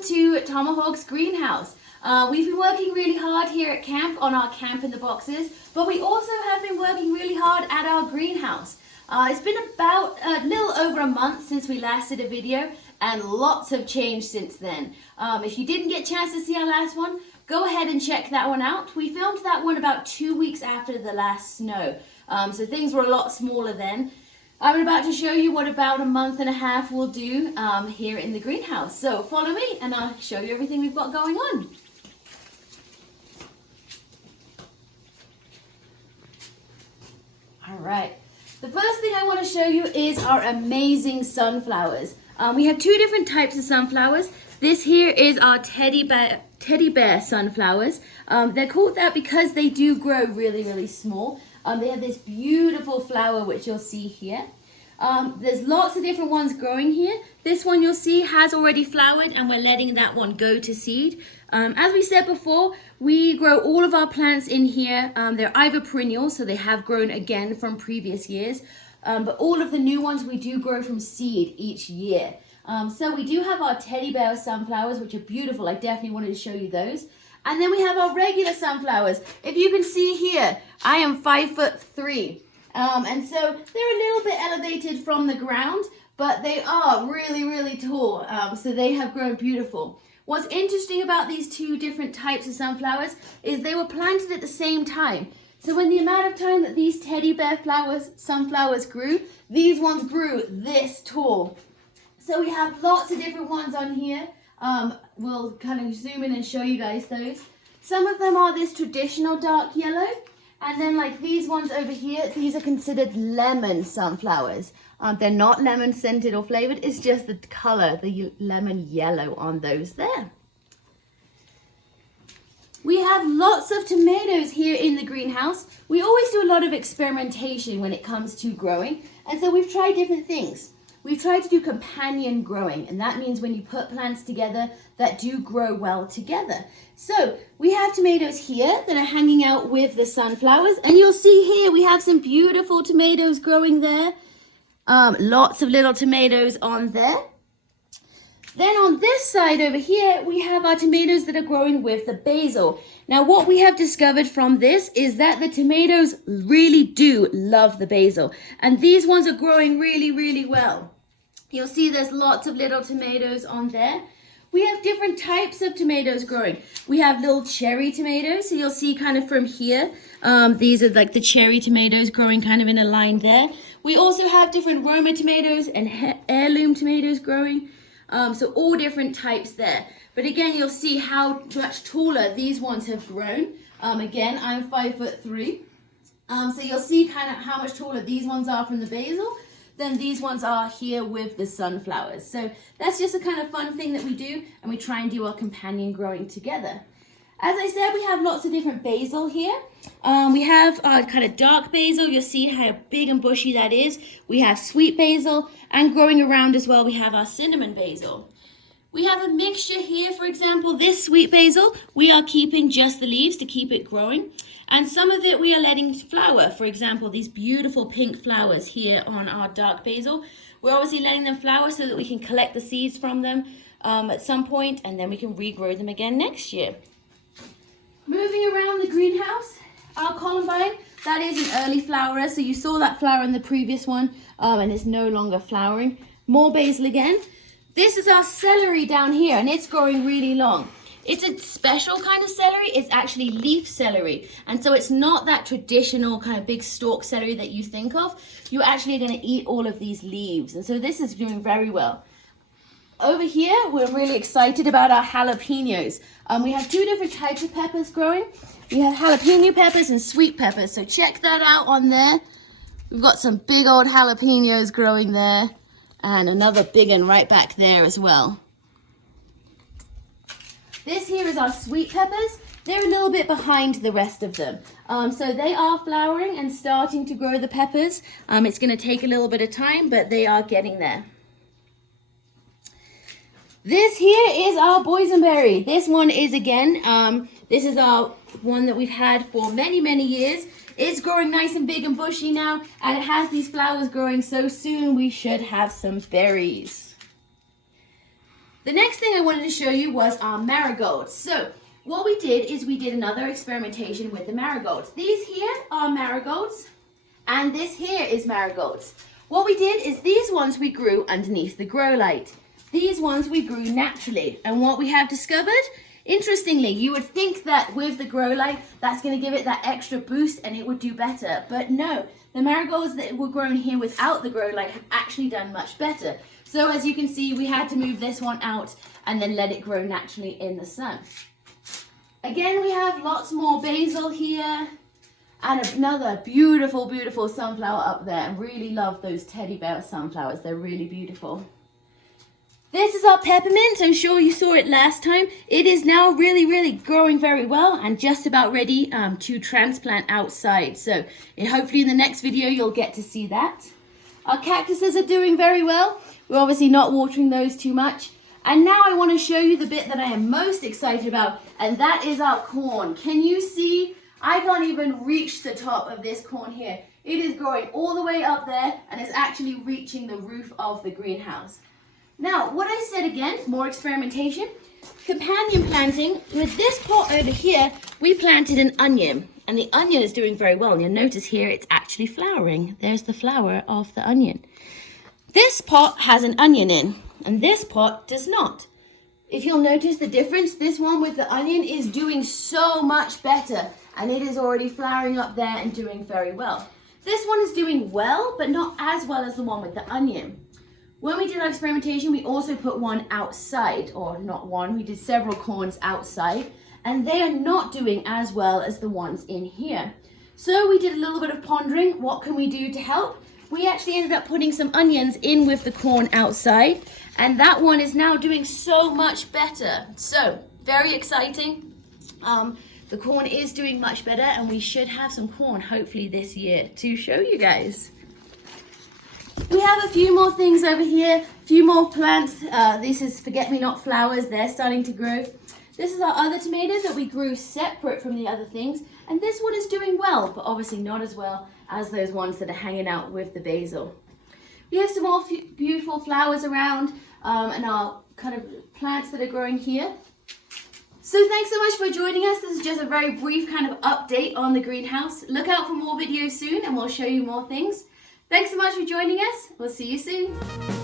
welcome to Tomahawk's greenhouse. We've been working really hard here at camp on our camp in the boxes, but we also have been working really hard at our greenhouse. It's been about a little over a month since we last did a video, and lots have changed since then. If you didn't get a chance to see our last one, go ahead and check that one out. We filmed that one about 2 weeks after the last snow, so things were a lot smaller then. I'm about to show you what about a month and a half we'll do here in the greenhouse. So follow me and I'll show you everything we've got going on. All right, the first thing I want to show you is our amazing sunflowers. We have two different types of sunflowers. This here is our teddy bear sunflowers. They're called that because they do grow really, really small. They have this beautiful flower which you'll see here. There's lots of different ones growing here. This one you'll see has already flowered and we're letting that one go to seed. As we said before, we grow all of our plants in here. They're either perennials, so they have grown again from previous years. But all of the new ones we do grow from seed each year. So we do have our teddy bear sunflowers, which are beautiful. I definitely wanted to show you those. And then we have our regular sunflowers. If you can see here, I am 5'3". And so they're a little bit elevated from the ground, but they are really, really tall. So they have grown beautiful. What's interesting about these two different types of sunflowers is they were planted at the same time. So when the amount of time that these teddy bear sunflowers grew, these ones grew this tall. So we have lots of different ones on here. We'll kind of zoom in and show you guys those. Some of them are this traditional dark yellow. And then like these ones over here, these are considered lemon sunflowers. They're not lemon scented or flavored. It's just the color, the lemon yellow on those there. We have lots of tomatoes here in the greenhouse. We always do a lot of experimentation when it comes to growing. And so we've tried different things. We've tried to do companion growing, and that means when you put plants together that do grow well together. So we have tomatoes here that are hanging out with the sunflowers, and you'll see here we have some beautiful tomatoes growing there. Lots of little tomatoes on there. Then on this side over here, we have our tomatoes that are growing with the basil. Now what we have discovered from this is that the tomatoes really do love the basil. And these ones are growing really, really well. You'll see there's lots of little tomatoes on there. We have different types of tomatoes growing. We have little cherry tomatoes. So you'll see kind of from here, these are like the cherry tomatoes growing kind of in a line there. We also have different Roma tomatoes and heirloom tomatoes growing. So all different types there. But again, you'll see how much taller these ones have grown. Again, I'm 5'3". So you'll see kind of how much taller these ones are from the basil than these ones are here with the sunflowers. So that's just a kind of fun thing that we do, and we try and do our companion growing together. As I said, we have lots of different basil here. We have kind of dark basil. You'll see how big and bushy that is. We have sweet basil, and growing around as well, we have our cinnamon basil. We have a mixture here. For example, this sweet basil, we are keeping just the leaves to keep it growing. And some of it we are letting flower. For example, these beautiful pink flowers here on our dark basil. We're obviously letting them flower so that we can collect the seeds from them at some point, and then we can regrow them again next year. Moving around the greenhouse, our Columbine, that is an early flowerer. So you saw that flower in the previous one, and it's no longer flowering. More basil again. This is our celery down here, and it's growing really long. It's a special kind of celery. It's actually leaf celery. And so it's not that traditional kind of big stalk celery that you think of. You're actually going to eat all of these leaves. And so this is doing very well. Over here, we're really excited about our jalapenos. We have two different types of peppers growing. We have jalapeno peppers and sweet peppers. So check that out on there. We've got some big old jalapenos growing there, and another big one right back there as well. This here is our sweet peppers. They're a little bit behind the rest of them. So they are flowering and starting to grow the peppers. It's going to take a little bit of time, but they are getting there. This here is our boysenberry. This one is again, this is our one that we've had for many, many years. It's growing nice and big and bushy now, and it has these flowers growing, so soon we should have some berries. The next thing I wanted to show you was our marigolds. So what we did is we did another experimentation with the marigolds. These here are marigolds, and this here is marigolds. What we did is these ones we grew underneath the grow light. These ones we grew naturally. And what we have discovered, interestingly, you would think that with the grow light, that's going to give it that extra boost and it would do better. But no, the marigolds that were grown here without the grow light have actually done much better. So as you can see, we had to move this one out and then let it grow naturally in the sun. Again, we have lots more basil here and another beautiful, beautiful sunflower up there. I really love those teddy bear sunflowers. They're really beautiful. This is our peppermint. I'm sure you saw it last time. It is now really, really growing very well and just about ready to transplant outside. So hopefully in the next video, you'll get to see that. Our cactuses are doing very well. We're obviously not watering those too much. And now I want to show you the bit that I am most excited about, and that is our corn. Can you see? I can't even reach the top of this corn here. It is growing all the way up there and is actually reaching the roof of the greenhouse. Now, what I said again, more experimentation, companion planting. With this pot over here, we planted an onion, and the onion is doing very well. And you'll notice here it's actually flowering. There's the flower of the onion. This pot has an onion in, and this pot does not. If you'll notice the difference, this one with the onion is doing so much better, and it is already flowering up there and doing very well. This one is doing well, but not as well as the one with the onion. When we did our experimentation, we also put one outside, or not one, we did several corns outside, and they are not doing as well as the ones in here. So we did a little bit of pondering, what can we do to help? We actually ended up putting some onions in with the corn outside, and that one is now doing so much better. So, very exciting. The corn is doing much better, and we should have some corn hopefully this year to show you guys. We have a few more things over here, a few more plants. This is forget-me-not flowers. They're starting to grow. This is our other tomatoes that we grew separate from the other things. And this one is doing well, but obviously not as well as those ones that are hanging out with the basil. We have some more beautiful flowers around and our kind of plants that are growing here. So thanks so much for joining us. This is just a very brief kind of update on the greenhouse. Look out for more videos soon and we'll show you more things. Thanks so much for joining us. We'll see you soon.